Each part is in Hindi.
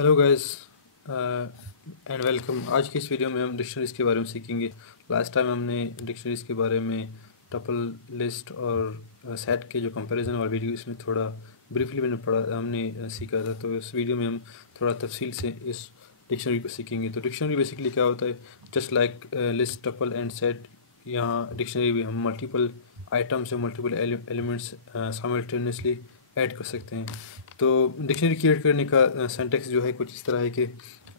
Hello guys and welcome. आज की इस वीडियो में हम डिक्शनरीज़ के बारे में सीखेंगे। लास्ट टाइम हमने डिक्शनरीज़ के बारे में टपल लिस्ट और सेट के जो कंपैरिजन वाला वीडियो इसमें थोड़ा ब्रीफली हमने सीखा था। तो इस वीडियो में हम थोड़ा तफसील से इस डिक्शनरी को सीखेंगे। तो डिक्शनरी बेसिकली क्या होता है? Just like list, tuple and set, यहाँ डिक्शनरी भी हम मल्टीपल आइटम्स या मल्टीपल एलिमेंट्स साइमल्टेनियसली ऐड कर सकते हैं। तो डिक्शनरी क्रिएट करने का सिंटैक्स जो है कुछ इस तरह है कि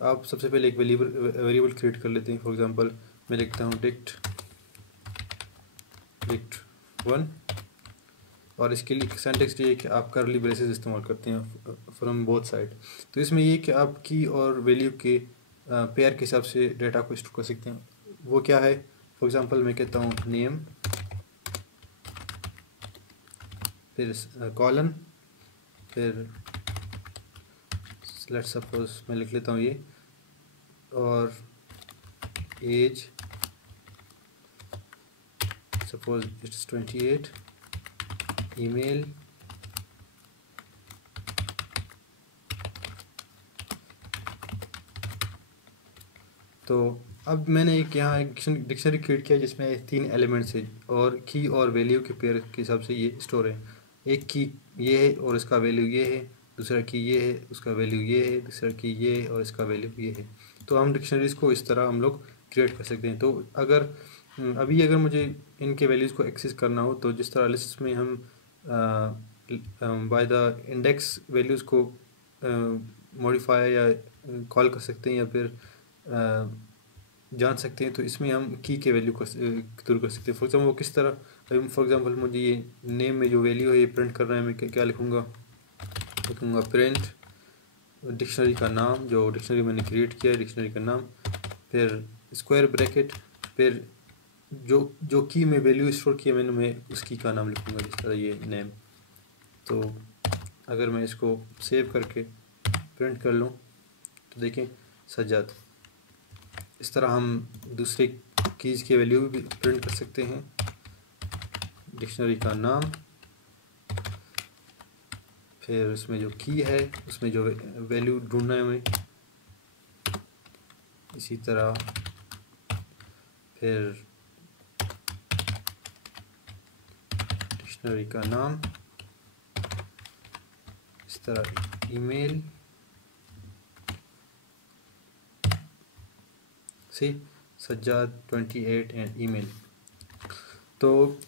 आप सबसे पहले एक वेरिएबल क्रिएट कर लेते हैं। फॉर एग्जांपल मैं लिखता हूँ डिक्ट 1 और इसके लिए सिंटैक्स ये है कि आप करली ब्रेसेस इस्तेमाल करते हैं फ्रॉम बोथ साइड। तो इसमें ये कि आप की और वैल्यू के पेयर के हिसाब से डेटा को स्टोर कर सकते हैं। वो क्या है? फॉर एग्जांपल मैं कहता हूँ नेम, फिर कॉलन, फिर लेट सपोज मैं लिख लेता हूँ ये, और एज सपोज इट्स 28, ईमेल, तो अब मैंने यहाँ एक डिक्शनरी क्रिएट किया जिसमें 3 एलिमेंट्स है और की और वैल्यू के पेयर के हिसाब से ये स्टोर है। एक की ये है और इसका वैल्यू ये है, दूसरा की ये है, उसका वैल्यू ये है, दूसरा की ये है और इसका वैल्यू ये है। तो हम डिक्शनरीज़ को इस तरह हम लोग क्रिएट कर सकते हैं। तो अगर अगर मुझे इनके वैल्यूज़ को एक्सेस करना हो तो जिस तरह लिस्ट में हम बाय द इंडेक्स वैल्यूज़ को मॉडिफाई या कॉल कर सकते हैं या फिर जान सकते हैं, तो इसमें हम की के वैल्यू को दूर कर सकते हैं। फॉर एग्जाम्पल वो किस तरह? फॉर एग्जाम्पल मुझे ये नेम में जो वैल्यू है ये प्रिंट करना है, मैं क्या लिखूँगा? प्रिंट डिक्शनरी का नाम, जो डिक्शनरी मैंने क्रिएट किया है डिक्शनरी का नाम, फिर स्क्वायर ब्रैकेट, फिर जो की में वैल्यू स्टोर किया मैंने, मैं उस की का नाम लिखूँगा, जिस तरह ये नेम। तो अगर मैं इसको सेव करके प्रिंट कर लूँ तो देखें सज्जाद। इस तरह हम दूसरे कीज़ के वैल्यू भी प्रिंट कर सकते हैं। डिक्शनरी का नाम, फिर उसमें जो की है उसमें जो वैल्यू ढूंढना है हमें, इसी तरह फिर डिक्शनरी का नाम, इस तरह ईमेल से सज्जाद 28 एंड ईमेल। तो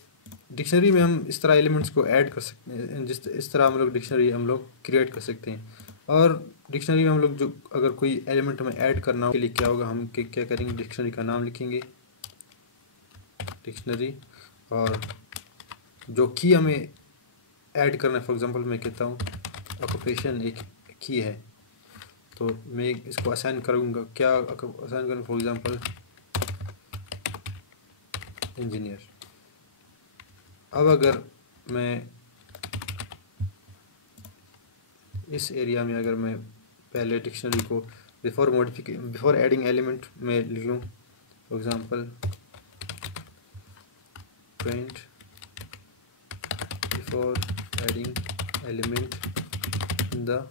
डिक्शनरी में हम इस तरह एलिमेंट्स को ऐड कर सकते हैं, इस तरह हम लोग डिक्शनरी हम लोग क्रिएट कर सकते हैं। और डिक्शनरी में हम लोग जो अगर कोई एलिमेंट हमें ऐड करना हो के लिए क्या होगा, हम क्या करेंगे? डिक्शनरी का नाम लिखेंगे डिक्शनरी, और जो की हमें ऐड करना है, फॉर एग्जांपल मैं कहता हूँ ऑक्यूपेशन एक की है, तो मैं इसको असाइन करूँगा। क्या असाइन करूँ? For example engineer. अब अगर मैं इस एरिया में अगर मैं पहले डिक्शनरी को बिफोर एडिंग एलिमेंट में लिख लूँ, for example print before adding element in the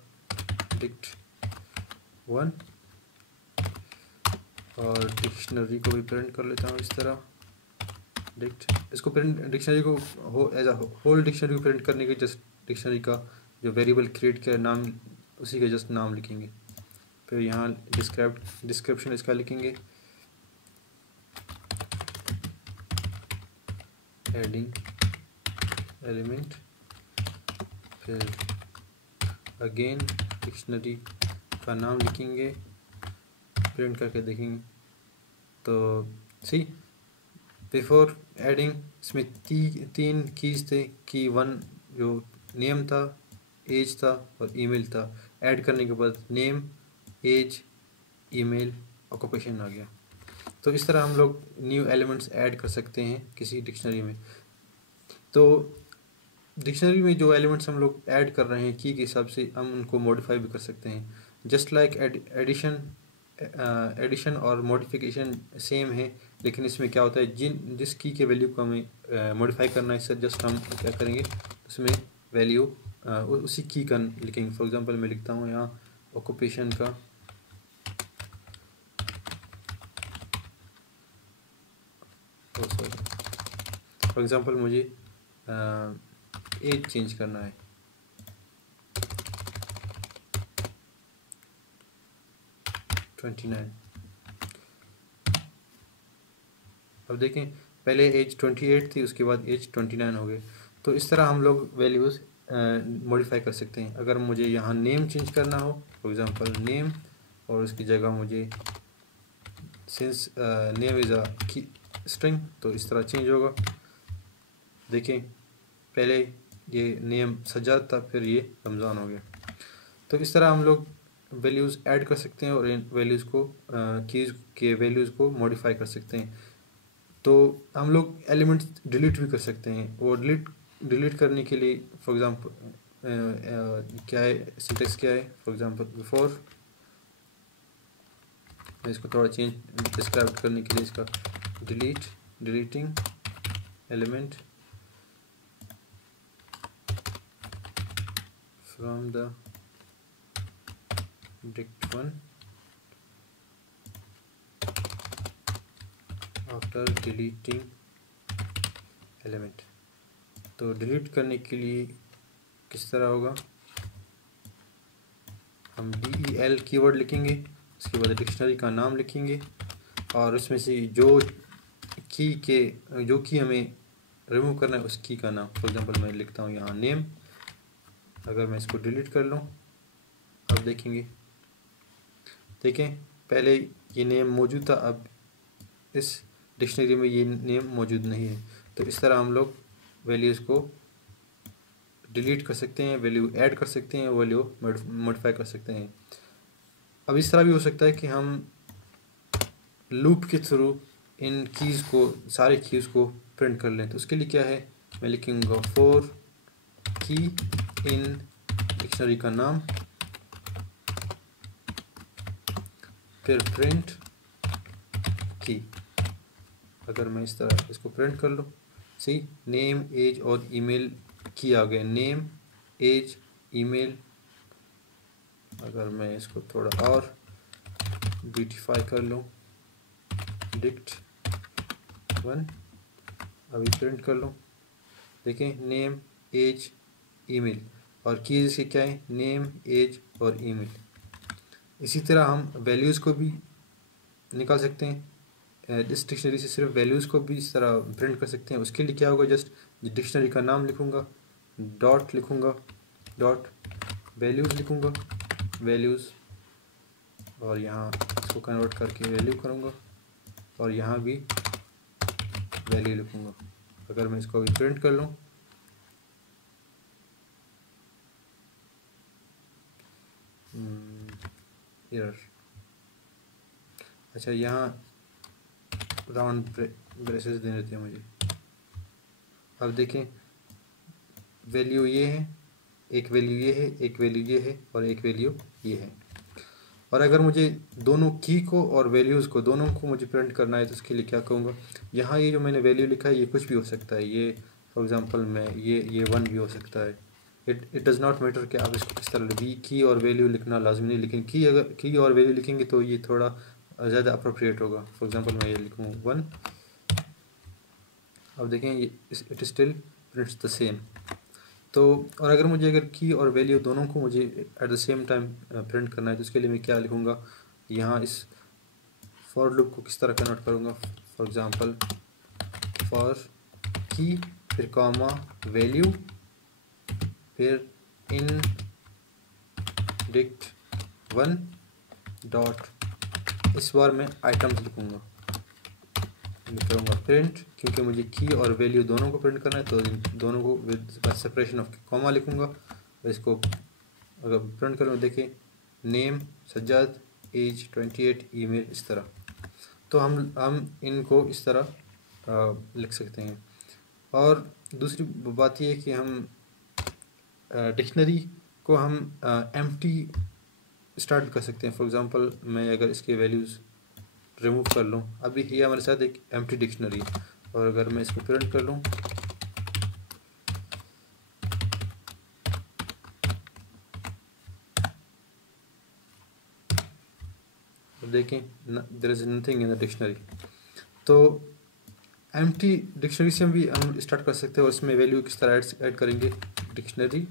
dict 1, और डिक्शनरी को भी प्रिंट कर लेता हूँ इस तरह इसको प्रिंट डिक्शनरी को एज अ होल डिक्शनरी को प्रिंट करने के जस्ट डिक्शनरी का जो वेरिएबल क्रिएट किया नाम, उसी का जस्ट नाम लिखेंगे। फिर यहाँ डिस्क्रिप्शन इसका लिखेंगे एडिंग एलिमेंट, फिर अगेन डिक्शनरी का नाम लिखेंगे, प्रिंट करके देखेंगे तो सी बिफोर एडिंग इसमें 3 कीज़ थे। की 1 जो नेम था, एज था और ईमेल था। ऐड करने के बाद नेम, एज, ईमेल, ऑक्यूपेशन आ गया। तो इस तरह हम लोग न्यू एलिमेंट्स ऐड कर सकते हैं किसी डिक्शनरी में। तो डिक्शनरी में जो एलिमेंट्स हम लोग ऐड कर रहे हैं की के हिसाब से हम उनको मॉडिफाई भी कर सकते हैं। जस्ट लाइक एडिशन और मॉडिफिकेशन सेम है, लेकिन इसमें क्या होता है, जिस की के वैल्यू को हमें मॉडिफाई करना है, इससे जस्ट हम क्या करेंगे, उसमें वैल्यू उसी की का लिखेंगे। फॉर एग्जांपल मैं लिखता हूँ यहाँ ऑक्यूपेशन का फॉर एग्ज़ाम्पल मुझे एज चेंज करना है, ट्वेंटी नाइन। अब देखें पहले एज 28 थी, उसके बाद एज 29 हो गए। तो इस तरह हम लोग वैल्यूज़ मॉडिफाई कर सकते हैं। अगर मुझे यहाँ नेम चेंज करना हो, फॉर एग्ज़ाम्पल नेम, और उसकी जगह मुझे सिंस नेम इज़ अ की स्ट्रिंग, तो इस तरह चेंज होगा। देखें पहले ये नेम सज्जाद था, फिर ये रमज़ान हो गया। तो इस तरह हम लोग वैल्यूज़ ऐड कर सकते हैं और इन वैल्यूज़ को कीज़ के वैल्यूज़ को मॉडिफाई कर सकते हैं। तो हम लोग एलिमेंट्स डिलीट भी कर सकते हैं, और डिलीट करने के लिए फॉर एग्ज़ाम्पल क्या है, सिंटेक्स क्या है, फॉर एग्ज़ाम्पल बिफोर, मैं इसको थोड़ा चेंज डिस्क्राइब करने के लिए इसका deleting element from the dict one after deleting element. तो डिलीट करने के लिए किस तरह होगा, हम del कीवर्ड लिखेंगे, उसके बाद डिक्शनरी का नाम लिखेंगे, और उसमें से जो की हमें रिमूव करना है उस की का नाम। फॉर एग्ज़ाम्पल मैं लिखता हूँ यहाँ नेम। अगर मैं इसको डिलीट कर लूँ, अब देखेंगे, देखें पहले ये नेम मौजूद था, अब इस डिक्शनरी में ये नेम मौजूद नहीं है। तो इस तरह हम लोग वैल्यूज़ को डिलीट कर सकते हैं, वैल्यू ऐड कर सकते हैं, वैल्यू मॉडिफाई कर सकते हैं। अब इस तरह भी हो सकता है कि हम लूप के थ्रू इन कीज़ को, सारे कीज़ को प्रिंट कर लें। तो उसके लिए क्या है, मैं लिखूँगा फॉर की इन डिक्शनरी का नाम, फिर प्रिंट की। अगर मैं इस तरह इसको प्रिंट कर लूँ, सी नेम एज और ईमेल की आ गए, नेम एज ईमेल। अगर मैं इसको थोड़ा और ब्यूटीफाई कर लूँ, डिक्ट वन, अभी प्रिंट कर लूँ, देखें नेम एज ईमेल, और कीज़ से क्या है, नेम एज और ईमेल। इसी तरह हम वैल्यूज़ को भी निकाल सकते हैं, इस डिक्शनरी से सिर्फ वैल्यूज़ को भी इस तरह प्रिंट कर सकते हैं। उसके लिए क्या होगा, जस्ट डिक्शनरी का नाम लिखूँगा, डॉट लिखूँगा, डॉट वैल्यूज़ लिखूँगा, वैल्यूज़, और यहाँ इसको कन्वर्ट करके वैल्यू करूँगा, और यहाँ भी वैल्यू लिखूँगा। अगर मैं इसको अभी प्रिंट कर लूँ, एरर, अच्छा यहाँ राउंड ब्रेसेस देने देते हैं मुझे। अब देखें वैल्यू ये है, एक वैल्यू ये है, एक वैल्यू ये है, और एक वैल्यू ये है। और अगर मुझे दोनों की को और वैल्यूज़ को दोनों को मुझे प्रिंट करना है, तो उसके लिए क्या कहूँगा, यहाँ ये जो मैंने वैल्यू लिखा है ये कुछ भी हो सकता है। ये फॉर एग्ज़ाम्पल मैं ये 1 भी हो सकता है। इट डज़ नॉट मैटर कि आप इसको किस तरह की और वैल्यू लिखना लाजमी नहीं, लेकिन अगर की और वैल्यू लिखेंगे तो ये थोड़ा ज़्यादा अप्रोप्रिएट होगा। फॉर एग्ज़ाम्पल मैं ये लिखूँ 1, अब देखें ये it still prints the same. तो और अगर की और वैल्यू दोनों को मुझे at the same time print करना है, तो उसके लिए मैं क्या लिखूँगा, यहाँ इस फॉर लूप को किस तरह कन्वर्ट करूँगा, फॉर एग्ज़ाम्पल फॉर की, फिर कॉमा वैल्यू, फिर इन डिक्ट वन डॉट, इस बार मैं आइटम्स लिखूँगा, करूँगा प्रिंट, क्योंकि मुझे की और वैल्यू दोनों को प्रिंट करना है, तो दोनों को विद सेपरेशन ऑफ कॉमा लिखूँगा। इसको अगर प्रिंट करूँ, देखिए नेम सज्जाद, एज 28, ईमेल, इस तरह। तो हम इनको इस तरह लिख सकते हैं। और दूसरी बात यह है कि हम डिक्शनरी को हम एम्प्टी स्टार्ट कर सकते हैं। फॉर एग्ज़ाम्पल मैं अगर इसके वैल्यूज़ रिमूव कर लूँ, अभी ये हमारे साथ एक एम्प्टी डिक्शनरी है, और अगर मैं इसको प्रिंट कर लूँ, देखें there is nothing in the dictionary. तो एम्प्टी डिक्शनरी से भी हम स्टार्ट कर सकते हैं और इसमें वैल्यू किस तरह ऐड करेंगे। डिक्शनरी,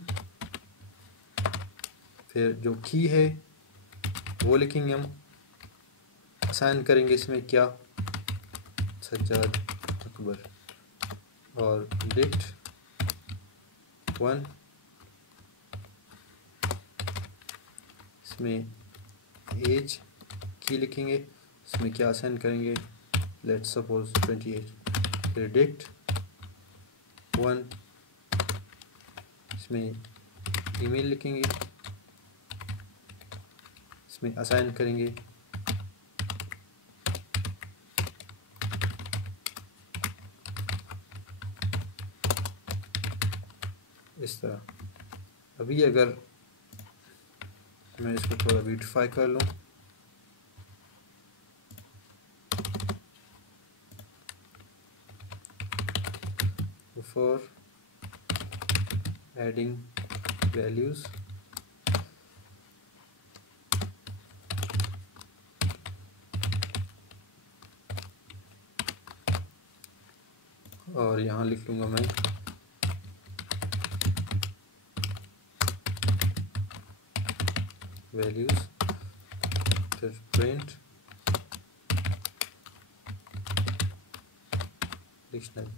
फिर जो की है वो लिखेंगे हम, असाइन करेंगे इसमें क्या, सज्जाद अकबर, और डिक्ट 1, इसमें एज की लिखेंगे, इसमें क्या असाइन करेंगे, लेट्स सपोज 28, फिर डिक्ट 1, इसमें ईमेल लिखेंगे, इसमें असाइन करेंगे इस तरह। अभी अगर मैं इसको थोड़ा ब्यूटिफाई कर लूँ, फॉर एडिंग वैल्यूज, और यहाँ लिख लूँगा मैं वैल्यूज, फिर प्रिंट डिक्शनरी।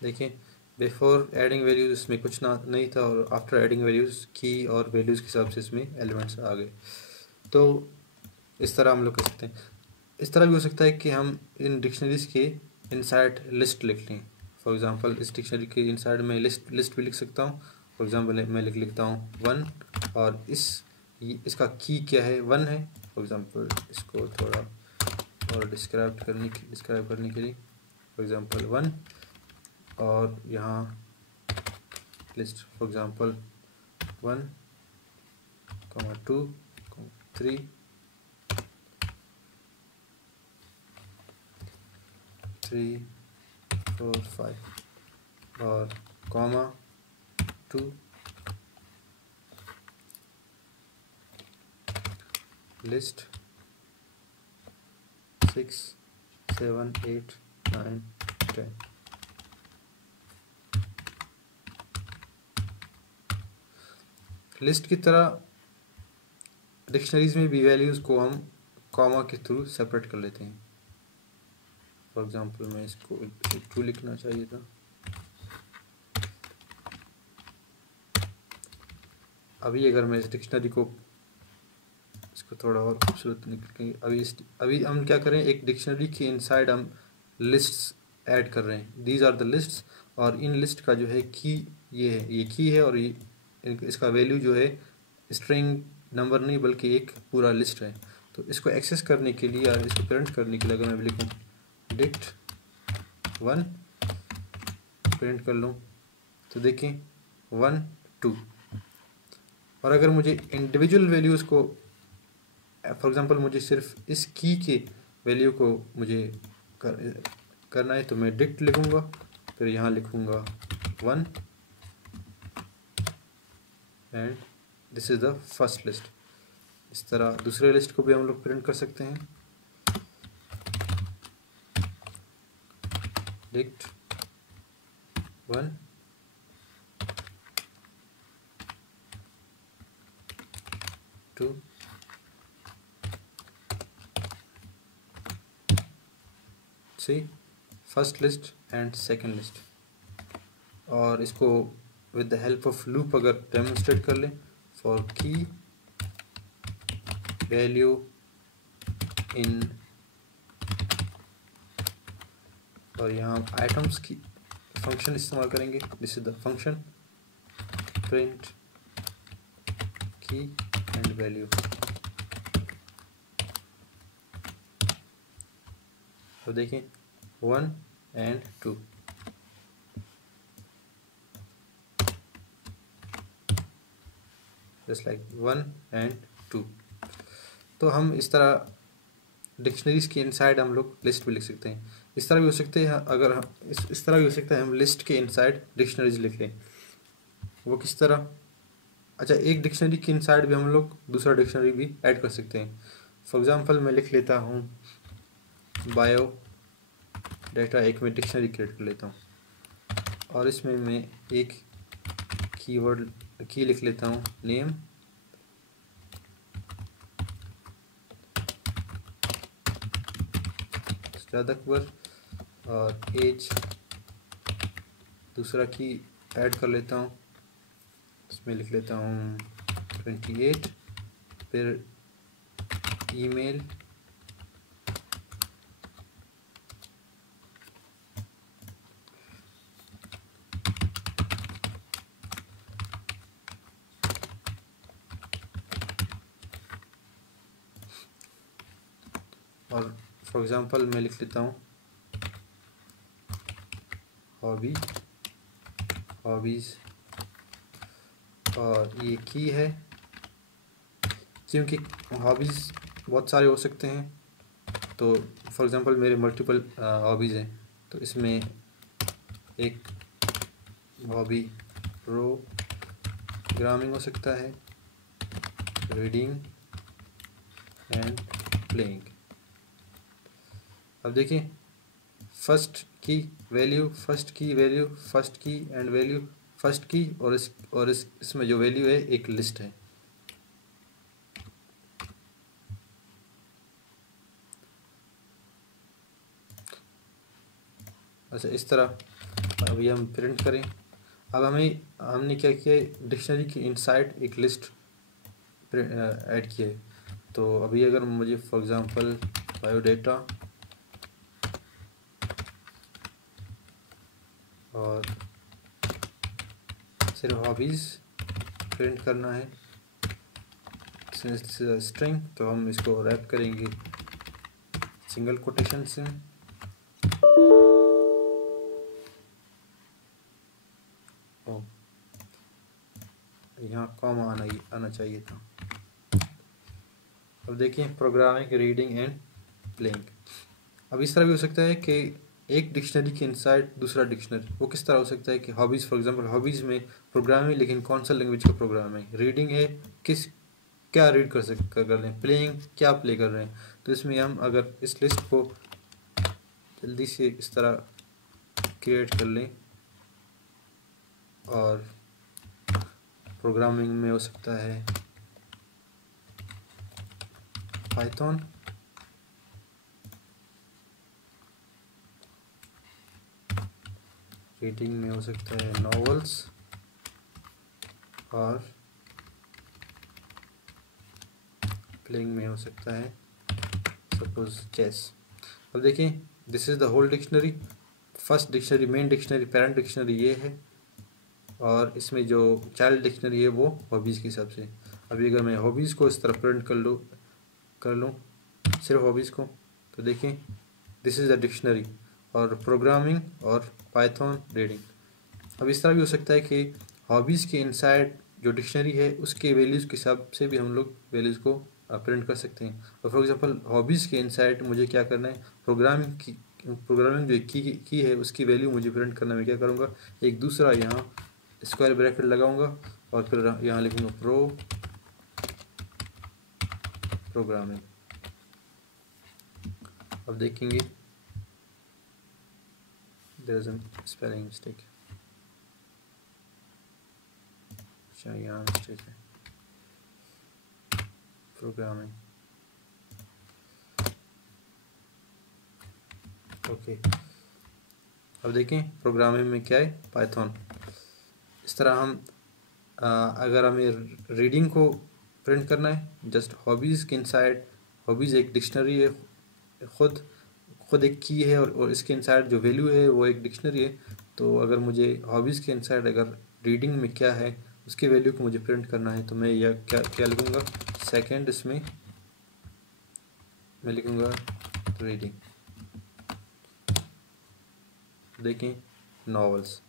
देखें बिफोर एडिंग वैल्यूज इसमें कुछ ना नहीं था, और आफ्टर एडिंग वैल्यूज की और वैल्यूज़ के हिसाब से इसमें एलिमेंट्स आ गए। तो इस तरह हम लोग कर सकते हैं। इस तरह भी हो सकता है कि हम इन डिक्शनरीज़ के इनसाइड लिस्ट लिख लें। फॉर एग्जांपल इस डिक्शनरी के इनसाइड में लिस्ट भी लिख सकता हूँ। फॉर एग्जांपल मैं लिखता हूँ 1, और इसका की क्या है, 1 है। फॉर एग्जांपल इसको थोड़ा और डिस्क्राइब करने के लिए फॉर एग्जांपल 1, और यहाँ लिस्ट फॉर एग्जांपल 1, 2, 3, 4, 5, और कॉमा 2, लिस्ट 6, 7, 8, 9, 10। लिस्ट की तरह डिक्शनरीज में भी वैल्यूज़ को हम कॉमा के थ्रू सेपरेट कर लेते हैं। फॉर एग्जांपल मैं इसको 2 लिखना चाहिए था। अभी अगर मैं इस डिक्शनरी को इसको थोड़ा और खूबसूरत निकलेंगे। अभी हम क्या करें, एक डिक्शनरी के इनसाइड हम लिस्ट्स ऐड कर रहे हैं। दीज आर द लिस्ट्स, और इन लिस्ट का जो है की ये है, ये की है, और ये इसका वैल्यू जो है स्ट्रिंग नंबर नहीं बल्कि एक पूरा लिस्ट है। तो इसको एक्सेस करने के लिए या इसको प्रिंट करने के लिए अगर मैं लिखूँ डिक्ट 1 प्रिंट कर लूँ तो देखें 1, 2। और अगर मुझे इंडिविजुअल वैल्यूज़ को फॉर एग्जांपल मुझे सिर्फ इस की के वैल्यू को मुझे करना है तो मैं डिक्ट लिखूँगा, फिर यहाँ लिखूँगा 1 and this is the first list. इस तरह दूसरे लिस्ट को भी हम लोग प्रिंट कर सकते हैं। Dict 1 2 see first list and second list. और इसको with the help of loop अगर डेमोन्स्ट्रेट कर लें, फॉर की वैल्यू इन, और यहाँ आइटम्स की फंक्शन इस्तेमाल करेंगे। This is the function print की एंड वैल्यू। तो देखें 1 एंड 2। Just like 1 and 2। तो हम इस तरह डिक्शनरीज के इनसाइड हम लोग लिस्ट भी लिख सकते हैं। इस तरह भी हो सकते हैं, अगर हम इस तरह भी हो सकता है हम लिस्ट के इनसाइड डिक्शनरीज लिख लें। वो किस तरह, अच्छा, एक डिक्शनरी के इनसाइड भी हम लोग दूसरा डिक्शनरी भी ऐड कर सकते हैं। फॉर एग्जांपल मैं लिख लेता हूँ बायो डाटा, एक मैं डिक्शनरी क्रिएट कर लेता हूँ और इसमें मैं एक कीवर्ड की लिख लेता हूँ नेम, ज़्यादा अकबर, और एज दूसरा की ऐड कर लेता हूँ, इसमें लिख लेता हूँ 28, फिर ईमेल, और फॉर एग्जांपल मैं लिख लेता हूँ हॉबीज़, और ये की है क्योंकि हॉबीज़ बहुत सारे हो सकते हैं। तो फॉर एग्जांपल मेरे मल्टीपल हॉबीज़ हैं, तो इसमें एक हॉबी प्रोग्रामिंग हो सकता है, रीडिंग एंड प्लेइंग। अब देखिए, फर्स्ट की वैल्यू, फर्स्ट की वैल्यू, फर्स्ट की एंड वैल्यू, फर्स्ट की, और इसमें जो वैल्यू है एक लिस्ट है। अच्छा, इस तरह अभी हम प्रिंट करें। अब हमने क्या किया, डिक्शनरी के इनसाइड एक लिस्ट ऐड किया है। तो अभी अगर मुझे फॉर एग्जांपल बायोडाटा और सिर्फ हॉबीज़ प्रिंट करना है स्ट्रिंग, तो हम इसको रैप करेंगे सिंगल कोटेशन से। यहाँ कॉमा आना चाहिए था। अब देखिए, प्रोग्रामिंग, रीडिंग एंड प्लेइंग। अब इस तरह भी हो सकता है कि एक डिक्शनरी के इनसाइड दूसरा डिक्शनरी। वो किस तरह हो सकता है कि हॉबीज़, फॉर एग्जांपल हॉबीज़ में प्रोग्रामिंग, लेकिन कौन सा लैंग्वेज का प्रोग्राम है, रीडिंग है क्या रीड कर रहे हैं, प्लेइंग क्या प्ले कर रहे हैं। तो इसमें हम अगर इस लिस्ट को जल्दी से इस तरह क्रिएट कर लें, और प्रोग्रामिंग में हो सकता है पाइथन, रीडिंग में हो सकता है नॉवेल्स, और प्लेइंग में हो सकता है सपोज चेस। अब देखिए, this is the whole dictionary. First dictionary, main dictionary, parent dictionary ये है, और इसमें जो चाइल्ड डिक्शनरी है वो हॉबीज़ के हिसाब से। अभी अगर मैं हॉबीज़ को इस तरह प्रिंट कर लूँ सिर्फ हॉबीज़ को, तो देखें दिस इज़ द डिक्शनरी, और प्रोग्रामिंग और पाइथन, रीडिंग। अब इस तरह भी हो सकता है कि हॉबीज़ के इनसाइड जो डिक्शनरी है उसके वैल्यूज़ के हिसाब से भी हम लोग वैल्यूज़ को प्रिंट कर सकते हैं। और फॉर एग्जांपल हॉबीज़ के इनसाइड मुझे क्या करना है, प्रोग्रामिंग जो की है उसकी वैल्यू मुझे प्रिंट करना, मैं क्या करूँगा, एक दूसरा यहाँ स्क्वायर ब्रैकेट लगाऊंगा और फिर यहाँ लिखूँगा प्रोग्रामिंग। अब देखेंगे there is a spelling mistake, यहाँ मिस्टेक है, प्रोग्रामिंग, ओके। अब देखें प्रोग्रामिंग में क्या है, पाइथन। इस तरह हम अगर हमें रीडिंग को प्रिंट करना है, जस्ट हॉबीज़ के इनसाइड, हॉबीज़ एक डिक्शनरी है, खुद एक की है, और इसके इनसाइड जो वैल्यू है वो एक डिक्शनरी है। तो अगर मुझे हॉबीज़ के इनसाइड अगर रीडिंग में क्या है उसके वैल्यू को मुझे प्रिंट करना है, तो मैं यह क्या लिखूँगा, सेकंड, इसमें मैं लिखूँगा रीडिंग। देखें नॉवेल्स।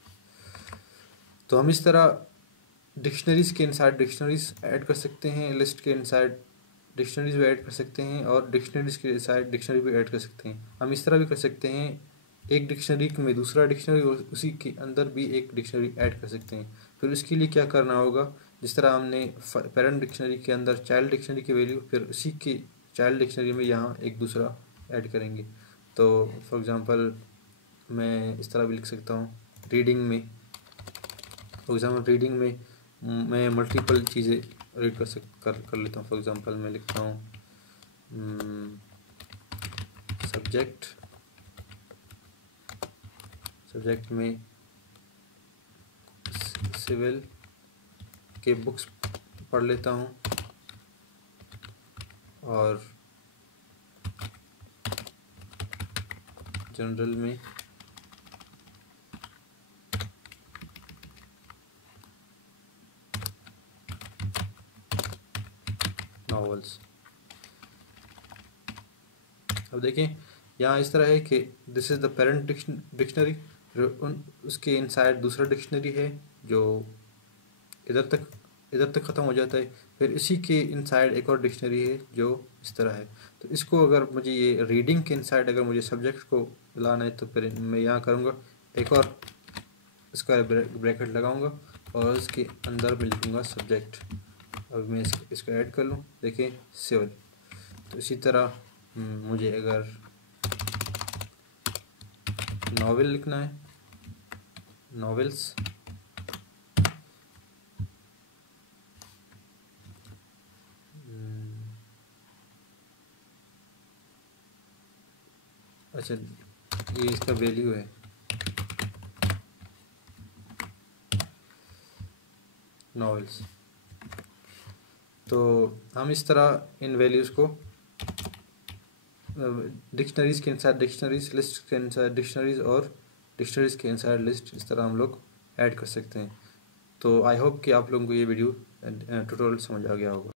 तो हम इस तरह डिक्शनरीज़ के इनसाइड डिक्शनरीज़ ऐड कर सकते हैं, लिस्ट के इनसाइड डिक्शनरीज भी ऐड कर सकते हैं, और डिक्शनरीज के साइड डिक्शनरी भी ऐड कर सकते हैं। हम इस तरह भी कर सकते हैं, एक डिक्शनरी में दूसरा डिक्शनरी और उसी के अंदर भी एक डिक्शनरी ऐड कर सकते हैं। फिर इसके लिए क्या करना होगा, जिस तरह हमने पेरेंट डिक्शनरी के अंदर चाइल्ड डिक्शनरी की वैल्यू, फिर उसी की चाइल्ड डिक्शनरी में यहाँ एक दूसरा ऐड करेंगे। तो फॉर एग्ज़ाम्पल मैं इस तरह भी लिख सकता हूँ, रीडिंग में, फॉर एग्ज़ाम्पल रीडिंग में मैं मल्टीपल चीज़ें रीड कर लेता हूँ। फॉर एग्ज़ाम्पल मैं लिखता हूँ सब्जेक्ट में सिविल के बुक्स पढ़ लेता हूँ, और जनरल में नॉवेल्स। अब देखें यहाँ इस तरह है कि this is the parent dictionary, उसके इनसाइड दूसरा डिक्शनरी है जो इधर तक ख़त्म हो जाता है, फिर इसी के इनसाइड एक और डिक्शनरी है जो इस तरह है। तो इसको अगर मुझे ये रीडिंग के इनसाइड अगर मुझे सब्जेक्ट को लाना है, तो फिर मैं यहाँ करूँगा एक और स्क्वायर ब्रैकेट लगाऊंगा और उसके अंदर मैं लिखूँगा सब्जेक्ट। अब मैं इसको ऐड कर लूँ, देखिए सिविल। तो इसी तरह मुझे अगर नॉवेल लिखना है, नॉवेल्स, अच्छा ये इसका वैल्यू है, नॉवेल्स। तो हम इस तरह इन वैल्यूज़ को डिक्शनरीज़ के इंसाइड डिक्शनरीज, लिस्ट के इंसाइड डिक्शनरीज और डिक्शनरीज़ के इंसाइड लिस्ट, इस तरह हम लोग ऐड कर सकते हैं। तो आई होप कि आप लोगों को ये वीडियो ट्यूटोरियल समझ आ गया होगा।